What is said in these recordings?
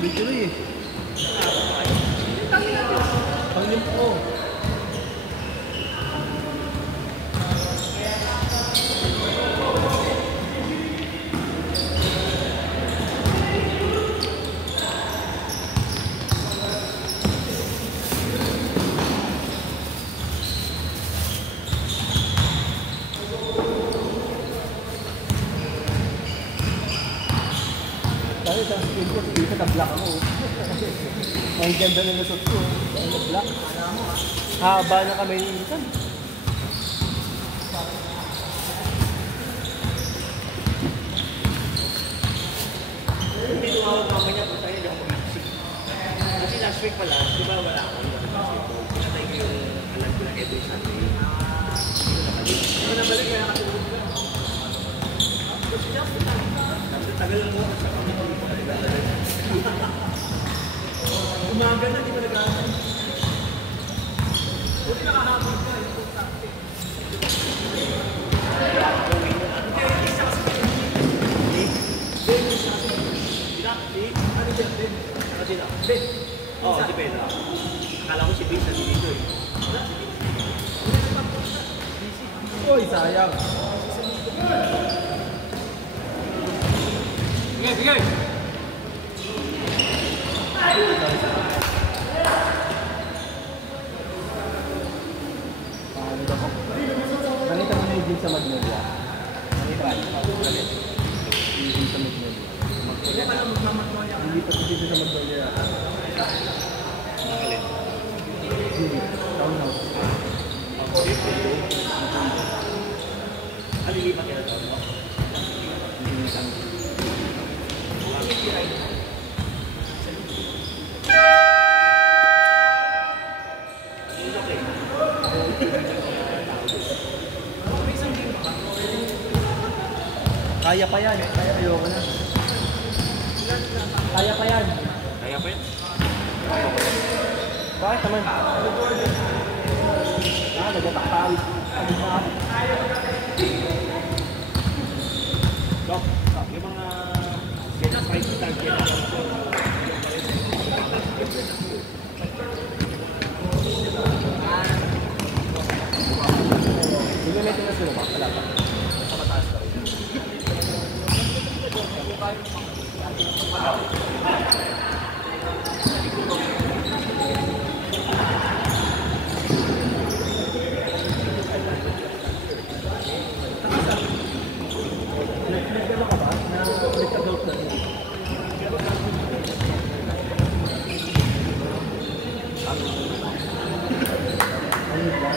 Tuloy-tuloy eh. Panglim po. Dahil sa skin ko, dito na-black ako. Ang ganda ng lusot ko. Dahil na-black. Haba na kami minsan. Hindi tumawag mamanya po tayo, hindi ako mag-isip. Kasi last week pala, di ba wala ako yung basketball. Pinatay ko yung alam ko na every Sunday. Ano na balik kaya nakatulog ka? Tagal lang mo sa kami. Umaga na, di ba nag-aaral? Buti nakahabol ka, yung kontakte. Hindi, isa kasi kayo. Ben, isa kasi. Ben? Ano siya, Ben? Ano sila? Ben? Oo, si Ben. Akala ko si Ben sa dito eh. Uy, sayang. Sige, sige! Nakita mo na yung sa Magnolia. Nakita mo yung sa Magnolia. Hindi pa dito sa Magnolia. Townhouse. Alilipat ka na daw mo? Kaya pa yan. Kaya ayoko na. Kaya pa yan. Kaya pa yan? Bakit naman? Nagatakawis. Dok, yung mga five-star hindi na natin na sila ba? Wala pa. Sa mataas pa rin. Nagkano ka ba? Nag-adult na rin. Ano ba?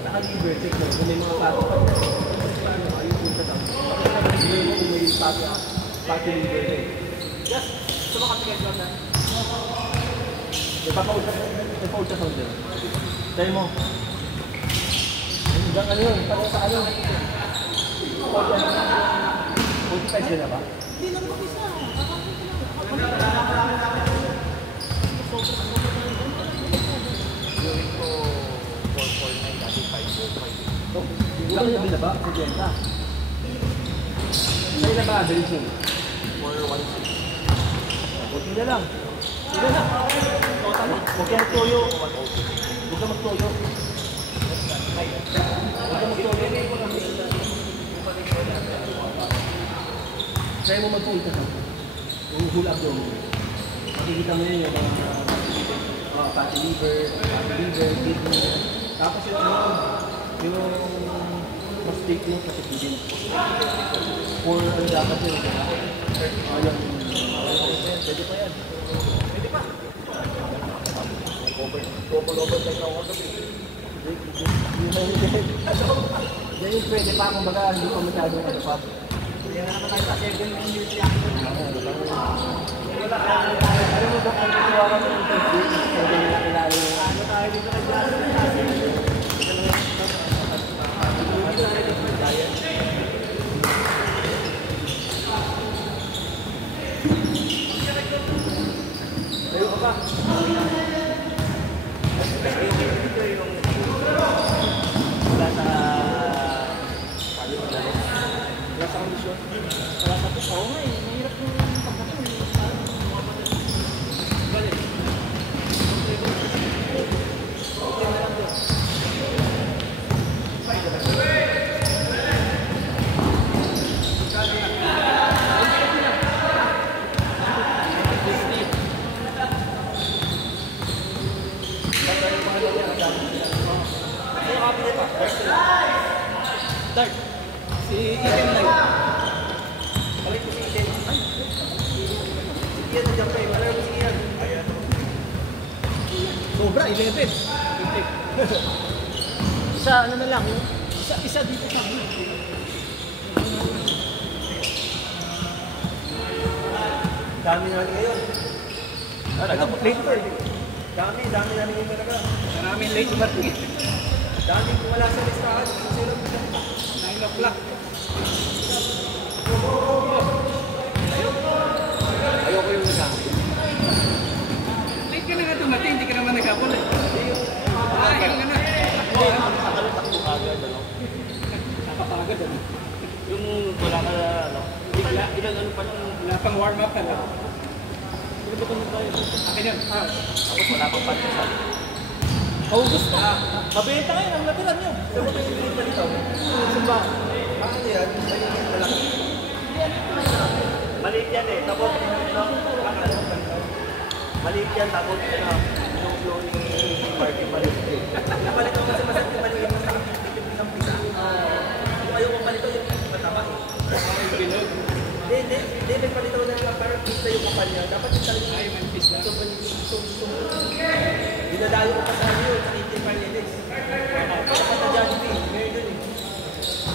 Naka-liver check mo kung may mga pato ka. Ayun po sa tao. Hindi mo kung may pato liver eh. Yes! Sumakas ka dyan na. Ipa-ultra sound din. Try mo. Hanggang ano yun? Parang sa ano? 45 din na ba? Hindi lang po isa. Gawin ko 449 dati 545. Siguro na binaba? 70. Sa'yo na ba? Average yun? 416. Buti na lang. Sige na. Huwag ka magtoyo. Huwag ka magtoyo. Try mo mag-ultra sound. Yung whole abdomen. Makikita mo yun yung mga fatty liver, kidney. Tapos yung mas take yung katipidin. For ano dapat yun, diba? Ayun. Pwede pa yan. Pwede pa. Over like ako kasi. Yan yung pwede pa, kumbaga hindi pa masyadong ano pa. Kaya naman tayo sa 7 years yan. Alam mo ba kung katuwa ka ng interview, pwede nila kilala yung Ano tayo dito kay Tayo ka ba? Oo nga eh, mahirap yung pagkakon. Galit. Okay na lang doon. Dark. Si Item Light. Balik ko si Eden. Si Ian na dyan pa eh. Malaro ko si Ian. Ayan. Sobra, 11. Isa, ano na lang, isa dito sa amin. Dami namin ngayon. Late pa eh. Dami namin ngayon talaga. Maraming late marking. Dami kung wala sa listahan. 9 o'clock. Ayoko yung nagkami. Late ka na nga dumating, hindi ka naman nagkapon eh. Ayaw ka na. Takbo agad, ano? Nakapagod ano. Yung wala ka na, ano? Ilang ano pa lang. Wala pang warm up ka na. Ano ba ito tayo? Akin yun. Tapos wala pang pandesal. August na. Mabenta kayo, ang napiran nyo. Saan mo kayo pinili pa dito? Sumba. Ano yan? May malaki. Maliit yan eh. Tapos, no? Maliit yan. Tapos, yung flow ni Martin maliit eh. Napalit ko kasi masakit yung maliit. Masakit yung isang pisa. Kung ayaw mo palito, yung matama eh. Hindi. Nagpalito na lang parang pizza yung kapal niya. Dapat yung talagang Ay, may fish na. dinadayo ko pa sa ano yun, sa 18 Parledes. Dapat na Jollibee. Ngayon yun eh.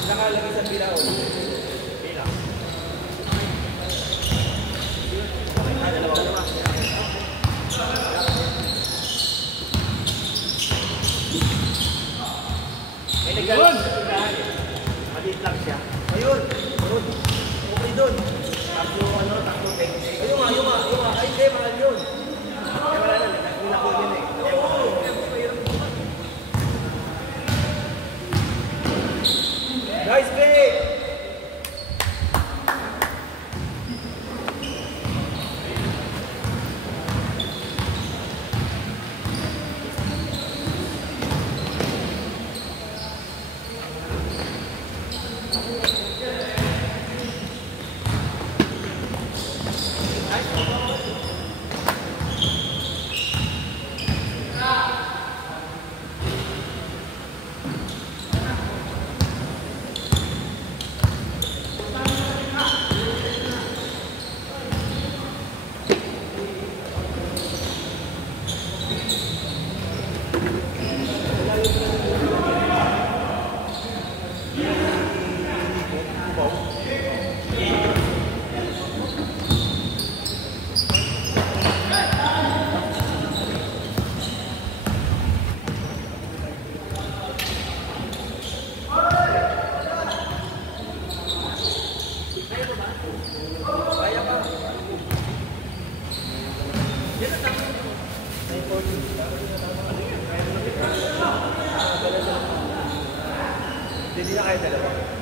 Nakalagay sa Bilao. Bilao. Dalawa. May naglalagay sa tindahan eh. Maliit lang siya. Ayun. Okay doon. Takbo tengse. Ayun nga. Ay, hindi, mahal yun. Kaya wala na, nilako yun eh. Nice play! Hindi na kaya dalawa.